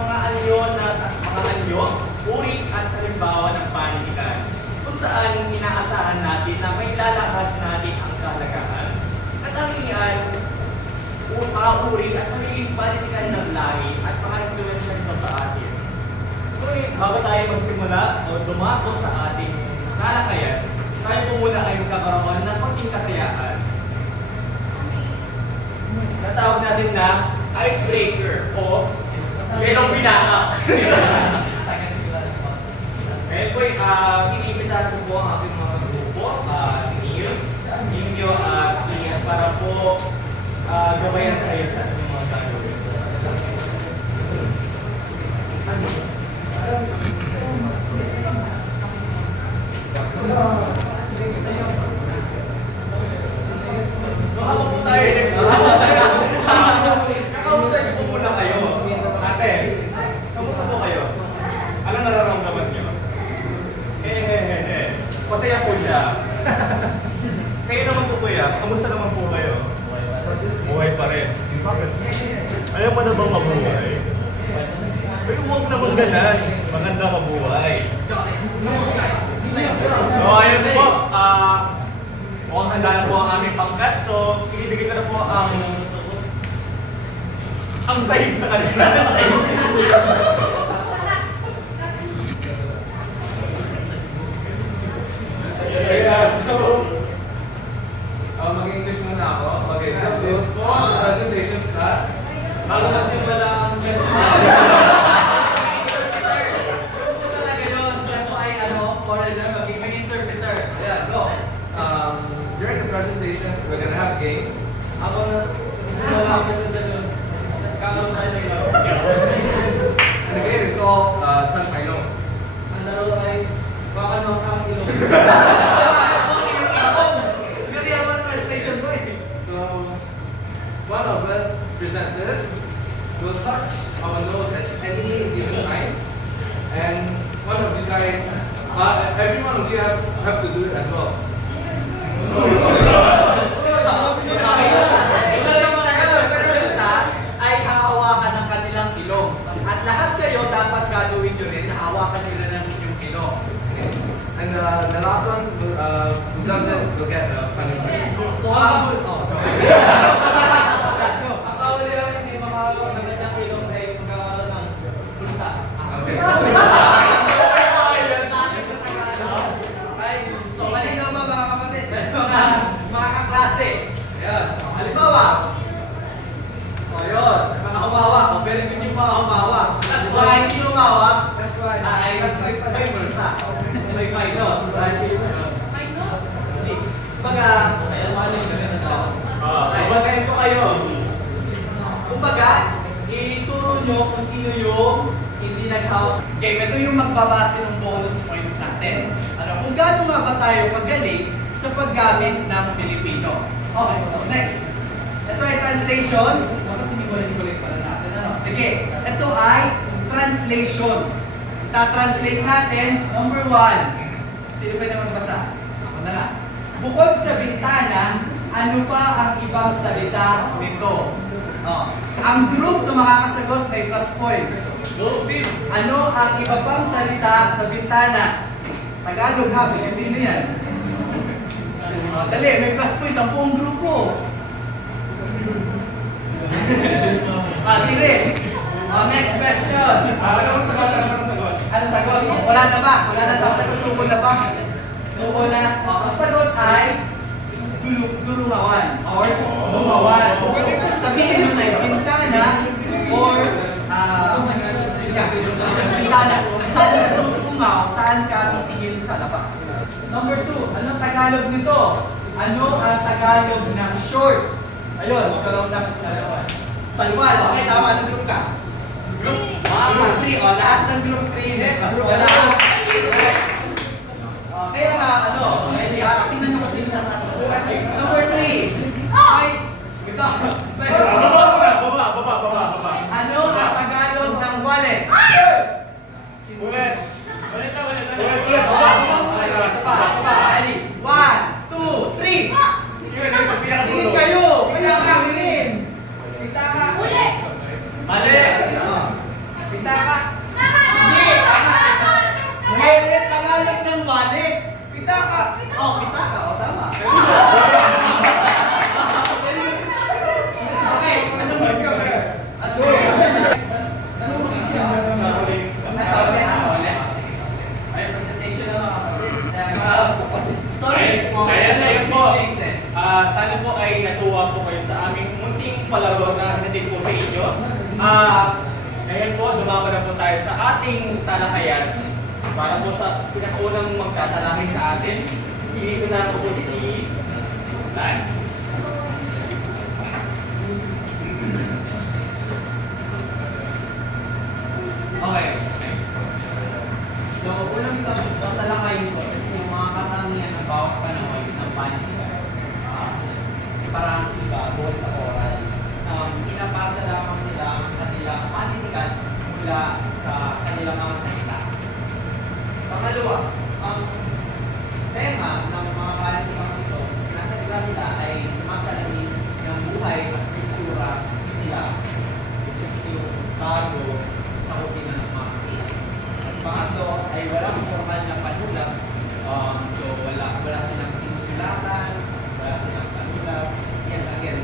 mga anyo, uri at halimbawa ng panitikan kung saan inaasahan natin na may lalakad natin ang kahalagaan at ang iyan, mga uri at sariling panitikan ng lahi at mga influensya nito sa atin. Ngunit bago tayo magsimula o dumako sa ating talakayan, tayo po muna ay magkakaroon ng konting kasayahan. Natawag natin na icebreaker o merong binaak. Ngayon po, iniimbitahan ko po ang ating mga grupo, si Neil, Ninyo at Ian, para po gabayan tayo sa ating mga gagawin. So habang po tayo kakamusta niyo po muna kayo. Ate, kamusta po kayo? Anong nararamdaman niyo? Masaya po siya. Kayo naman po kuya, kamusta naman po kayo? Buhay pa rin. Ayaw mo na bang mabuhay? Ay, huwag naman ganan. Maganda mabuhay. So ayun po, mukhang handa na po ang aming pangkat. So, ibibigay ko na po ang sahig sa kanila. So, mag-English muna ako. Okay, so before the presentation starts, bago magsimula ang during the presentation, we're gonna have a game. And the game is called Touch My Nose. So, one of us presenters will touch our nose at any given time, and one of you guys, every one of you have to do it as well. Isa sa mga nagpresenta ay hahawakan ng kanilang ilong. At lahat kayo dapat gagawin nyo rin, hahawakan nila ng inyong ilong. And the last one who doesn't will get the punishment. So, ang Akawali lang hindi makahawak ng kanyang ilong sa iyo magkakaroon ng punta. Okay. So, malinaw ba mga kapatid? Mga kaklase. Ayan. Halimbawa. O yun. Mga humawak. O, pero hindi yung mga humawak. Mga hindi humawak. Ay, may multa. May minus. Kumbaga, Kumagayin po kayo. kumbaga, ituro nyo kung sino yung hindi naghawak. Okay, ito yung magbabase ng bonus points natin. Ano, kung gaano nga ba tayo pagaling sa paggamit ng Pilipino. Okay, so next. Ito ay translation. Bakit hindi ko pala natin? Ano? Sige, ito ay translation. Ita-translate natin, number 1. Sino pwede magbasa? Ako na nga. Bukod sa bintana, ano pa ang ibang salita nito? Oh. Ang group na makakasagot may plus points. Ano ang iba pang salita sa bintana? Tagalog ha, Pilipino yan. Oh, dali, may plus points ang buong grupo. Sige. Oh, next question. Anong sagot? Ano sagot? Oh, wala na ba? Wala na sasagot. Suko na ba? Suko na. Oh, ang sagot ay gulungawan or lumawan. Sabihin mo sa'yo, bintana or bintana. Saan ka tutungaw? Saan ka titigil sa labas? Number 2, anong Tagalog nito? Ano ang Tagalog ng shorts? Ayun, magkaroon na salwan. Salwan, okay, tama. Anong group ka? Group 3. O, lahat ng group 3. Mas wala. Kaya nga, ano, tingnan nyo kasi yung nataas. Number 3. Ay, ito. Baba. Ano ang Tagalog ng wallet? Ulit. Isa pa. Ready? 1, 2, 3. Tingin kayo. Kaya ka, tingin. Bintana. Uli! Mali. Bintana. Ayun po. Sana po ay natuwa po kayo sa aming munting palaro na hinatid po sa inyo. Ngayon po, dumama na po tayo sa ating talakayan. Para po sa pinakaunang magtatalakay sa atin, hindi ko na po si Lance. Okay. So, unang tatalakayin ko is yung mga katangian ng bawat panahon ng panitikan. Parang iba, bukod sa oral. Pinapasa lamang nila ang kanilang panitikan mula sa kanilang mga salita. Pangalawa, ang tema ng mga panitikan ito, sinasalita nila ay sumasalamin ng buhay at kultura nila, which is yung bago sa rutina ng mga siya. At pangatlo ay walang formal na panulat. So wala silang sinusulatan, wala silang panulat. Yan, again,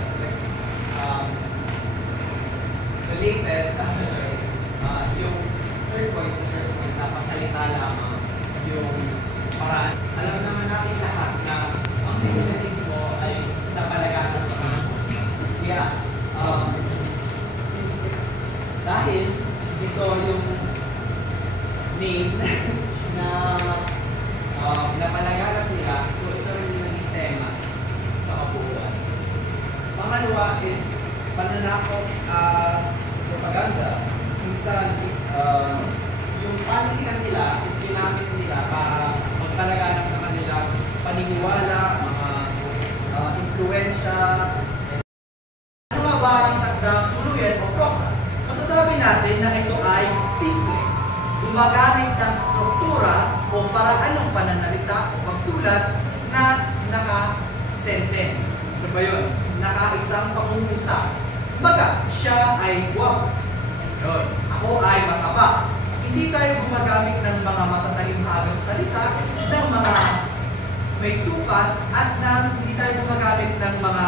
related, yung third point sa first point, napasalita lamang yung paraan. Alam naman natin lahat na ang Kristiyanismo ay napalaganan sa mga. Kaya, dahil ito yung name na napalaganap nila, so ito rin yung naging tema sa kabuuan. Pangalawa is pananakot propaganda. Minsan, yung panitikan nila is ginamit nila para magpalaganap ng kanilang paniniwala, mga influensya. Ano nga ba ang takdang tuluyan o prosa? Masasabi natin na ito ay simple. Gumagamit ng struktura o paraan ng pananalita o pagsulat na naka-sentence. Ano ba yun? Naka-isang pangungusap. Baga, siya ay guwapo. Yun. Ako ay mataba. Hindi tayo gumagamit ng mga matatalimhagang salita, ng mga may sukat, at hindi tayo gumagamit ng mga